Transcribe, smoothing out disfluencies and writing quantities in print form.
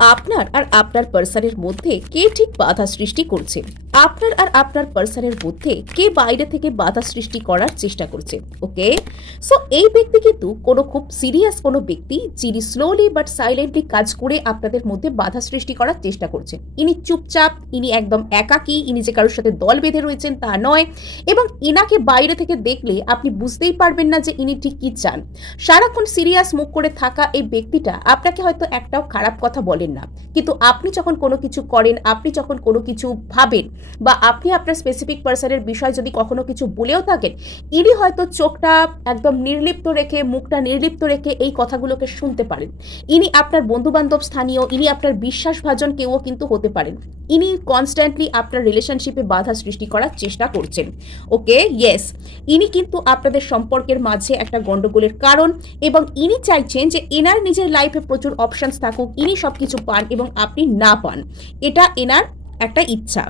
আপনার আর আপনার পার্সনের মধ্যে কে ঠিক বাধা সৃষ্টি করছে? আপনার আর আপনার পার্সনের মধ্যে কে বাইরে থেকে বাধা সৃষ্টি করার চেষ্টা করছে? ওকে, সো এই ব্যক্তি কিন্তু কোনো খুব সিরিয়াস কোনো ব্যক্তি, যিনি স্লোলি বাট সাইলেন্টলি কাজ করে আপনাদের মধ্যে বাধা সৃষ্টি করার চেষ্টা করছেন। ইনি চুপচাপ, ইনি একদম একাকী, ইনি যে কারোর সাথে দল বেঁধে রয়েছেন তা নয়, এবং ইনাকে বাইরে থেকে দেখলে আপনি বুঝতেই পারবেন না যে ইনি ঠিক কি চান। সারাক্ষণ সিরিয়াস মুখ করে থাকা এই ব্যক্তিটা আপনাকে হয়তো একটাও খারাপ কথা বলেন না, কিন্তু আপনি যখন কোনো কিছু করেন, আপনি যখন কোনো কিছু ভাবেন, বা আপনি আপনার স্পেসিফিক পার্সনের বিষয় যদি কখনো কিছু বলেও থাকেন, ইনি হয়তো চোখটা একদম নির্লিপ্ত রেখে, মুখটা নির্লিপ্ত রেখে এই কথাগুলোকে শুনতে পারেন। ইনি আপনার বন্ধুবান্ধব স্থানীয়, ইনি আপনার বিশ্বাসভাজন কেউও কিন্তু হতে পারেন। ইনি কনস্ট্যান্টলি আপনার রিলেশনশিপে বাধা সৃষ্টি করার চেষ্টা করছেন। ওকে, ইয়েস, ইনি কিন্তু আপনাদের সম্পর্কের মাঝে একটা গন্ডগোলের কারণ, এবং ইনি চাইছেন যে এনার নিজের লাইফে প্রচুর অপশনস থাকুক, ইনি সবকিছু পান এবং আপনি না পান। এটা এনার একটা ইচ্ছা।